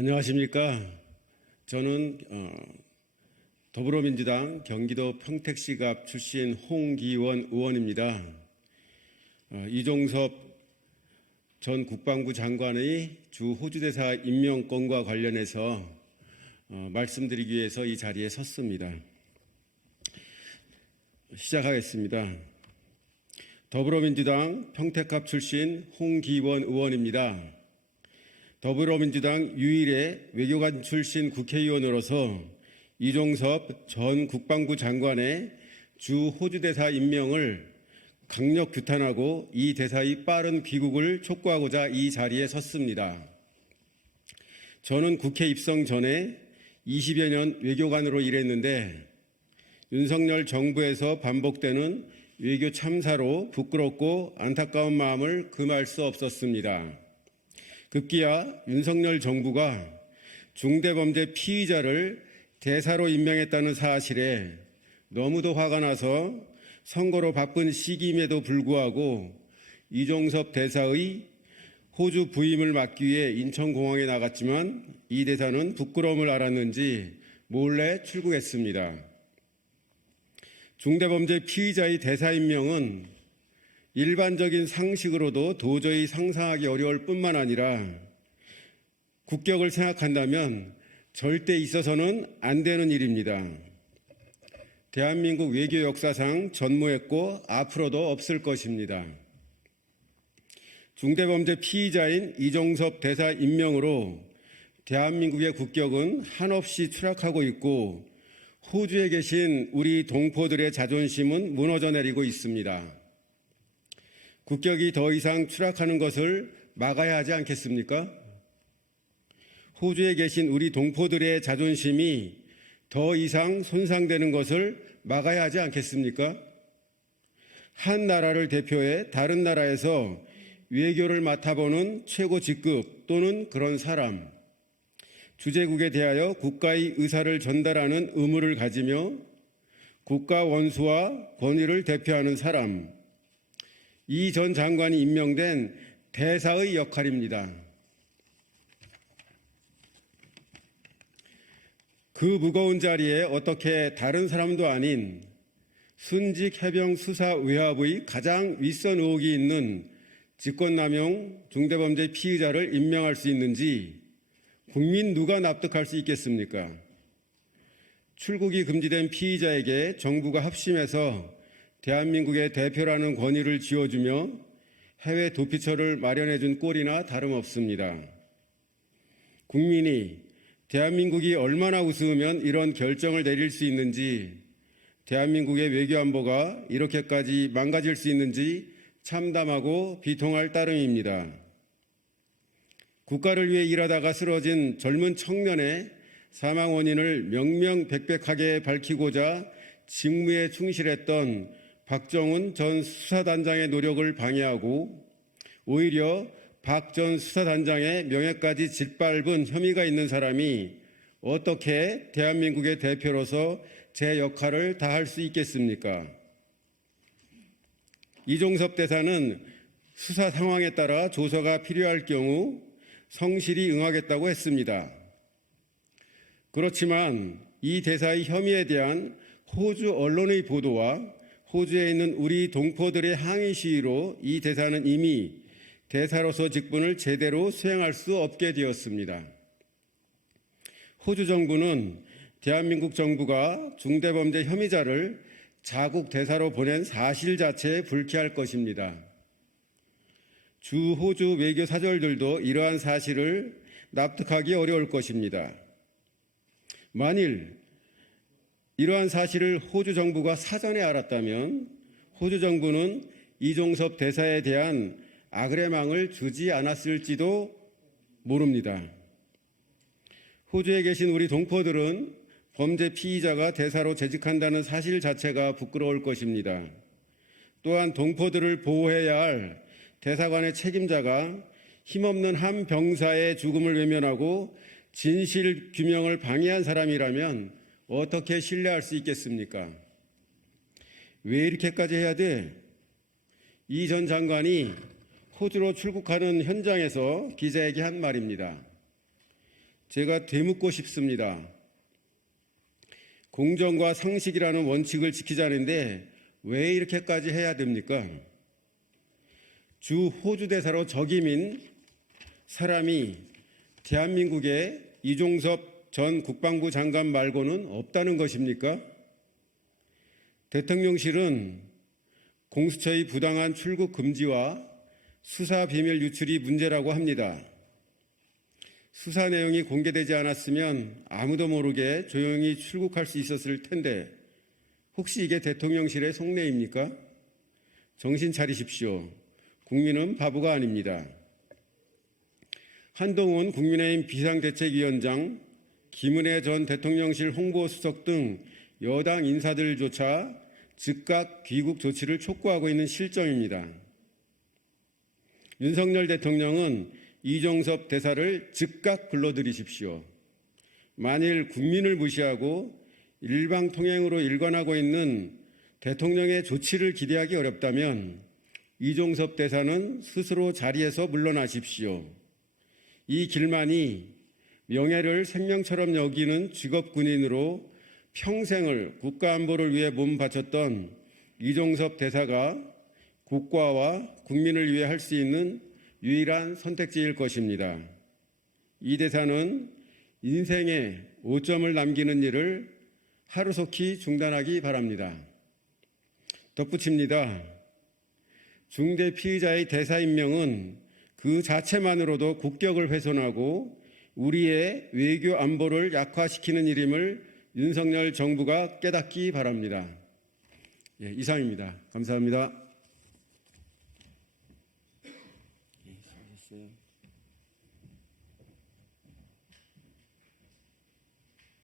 안녕하십니까. 저는 더불어민주당 경기도 평택시갑 출신 홍기원 의원입니다. 이종섭 전 국방부 장관의 주 호주대사 임명권과 관련해서 말씀드리기 위해서 이 자리에 섰습니다. 시작하겠습니다. 더불어민주당 평택갑 출신 홍기원 의원입니다. 더불어민주당 유일의 외교관 출신 국회의원으로서 이종섭 전 국방부 장관의 주 호주대사 임명을 강력 규탄하고 이 대사의 빠른 귀국을 촉구하고자 이 자리에 섰습니다. 저는 국회 입성 전에 20여 년 외교관으로 일했는데 윤석열 정부에서 반복되는 외교 참사로 부끄럽고 안타까운 마음을 금할 수 없었습니다. 급기야 윤석열 정부가 중대범죄 피의자를 대사로 임명했다는 사실에 너무도 화가 나서 선거로 바쁜 시기임에도 불구하고 이종섭 대사의 호주 부임을 막기 위해 인천공항에 나갔지만 이 대사는 부끄러움을 알았는지 몰래 출국했습니다. 중대범죄 피의자의 대사 임명은 일반적인 상식으로도 도저히 상상하기 어려울 뿐만 아니라 국격을 생각한다면 절대 있어서는 안 되는 일입니다. 대한민국 외교 역사상 전무했고 앞으로도 없을 것입니다. 중대범죄 피의자인 이종섭 대사 임명으로 대한민국의 국격은 한없이 추락하고 있고 호주에 계신 우리 동포들의 자존심은 무너져 내리고 있습니다. 국격이 더 이상 추락하는 것을 막아야 하지 않겠습니까? 호주에 계신 우리 동포들의 자존심이 더 이상 손상되는 것을 막아야 하지 않겠습니까? 한 나라를 대표해 다른 나라에서 외교를 맡아보는 최고 직급 또는 그런 사람, 주재국에 대하여 국가의 의사를 전달하는 의무를 가지며 국가 원수와 권위를 대표하는 사람, 이 전 장관이 임명된 대사의 역할입니다. 그 무거운 자리에 어떻게 다른 사람도 아닌 순직 해병 수사외압의 가장 윗선 의혹이 있는 직권남용 중대범죄 피의자를 임명할 수 있는지 국민 누가 납득할 수 있겠습니까? 출국이 금지된 피의자에게 정부가 합심해서 대한민국의 대표라는 권위를 쥐어주며 해외 도피처를 마련해준 꼴이나 다름없습니다. 국민이 대한민국이 얼마나 우스우면 이런 결정을 내릴 수 있는지, 대한민국의 외교안보가 이렇게까지 망가질 수 있는지 참담하고 비통할 따름입니다. 국가를 위해 일하다가 쓰러진 젊은 청년의 사망 원인을 명명백백하게 밝히고자 직무에 충실했던 박정훈 전 수사단장의 노력을 방해하고 오히려 박 전 수사단장의 명예까지 짓밟은 혐의가 있는 사람이 어떻게 대한민국의 대표로서 제 역할을 다할 수 있겠습니까? 이종섭 대사는 수사 상황에 따라 조서가 필요할 경우 성실히 응하겠다고 했습니다. 그렇지만 이 대사의 혐의에 대한 호주 언론의 보도와 호주에 있는 우리 동포들의 항의 시위로 이 대사는 이미 대사로서 직분을 제대로 수행할 수 없게 되었습니다. 호주 정부는 대한민국 정부가 중대범죄 혐의자를 자국 대사로 보낸 사실 자체에 불쾌할 것입니다. 주 호주 외교 사절들도 이러한 사실을 납득하기 어려울 것입니다. 만일 이러한 사실을 호주 정부가 사전에 알았다면 호주 정부는 이종섭 대사에 대한 아그레망을 주지 않았을지도 모릅니다. 호주에 계신 우리 동포들은 범죄 피의자가 대사로 재직한다는 사실 자체가 부끄러울 것입니다. 또한 동포들을 보호해야 할 대사관의 책임자가 힘없는 한 병사의 죽음을 외면하고 진실 규명을 방해한 사람이라면 어떻게 신뢰할 수 있겠습니까? 왜 이렇게까지 해야 돼? 이 전 장관이 호주로 출국하는 현장에서 기자에게 한 말입니다. 제가 되묻고 싶습니다. 공정과 상식이라는 원칙을 지키자는데 왜 이렇게까지 해야 됩니까? 주 호주 대사로 적임인 사람이 대한민국에 이종섭 전 국방부 장관 말고는 없다는 것입니까? 대통령실은 공수처의 부당한 출국 금지와 수사 비밀 유출이 문제라고 합니다. 수사 내용이 공개되지 않았으면 아무도 모르게 조용히 출국할 수 있었을 텐데 혹시 이게 대통령실의 속내입니까? 정신 차리십시오. 국민은 바보가 아닙니다. 한동훈 국민의힘 비상대책위원장, 김은혜 전 대통령실 홍보수석 등 여당 인사들조차 즉각 귀국 조치를 촉구하고 있는 실정입니다. 윤석열 대통령은 이종섭 대사를 즉각 불러들이십시오. 만일 국민을 무시하고 일방통행으로 일관하고 있는 대통령의 조치를 기대하기 어렵다면 이종섭 대사는 스스로 자리에서 물러나십시오. 이 길만이 명예를 생명처럼 여기는 직업군인으로 평생을 국가안보를 위해 몸 바쳤던 이종섭 대사가 국가와 국민을 위해 할 수 있는 유일한 선택지일 것입니다. 이 대사는 인생에 오점을 남기는 일을 하루속히 중단하기 바랍니다. 덧붙입니다. 중대 피의자의 대사 임명은 그 자체만으로도 국격을 훼손하고 우리의 외교 안보를 약화시키는 일임을 윤석열 정부가 깨닫기 바랍니다. 이상입니다. 감사합니다. 수고하셨어요.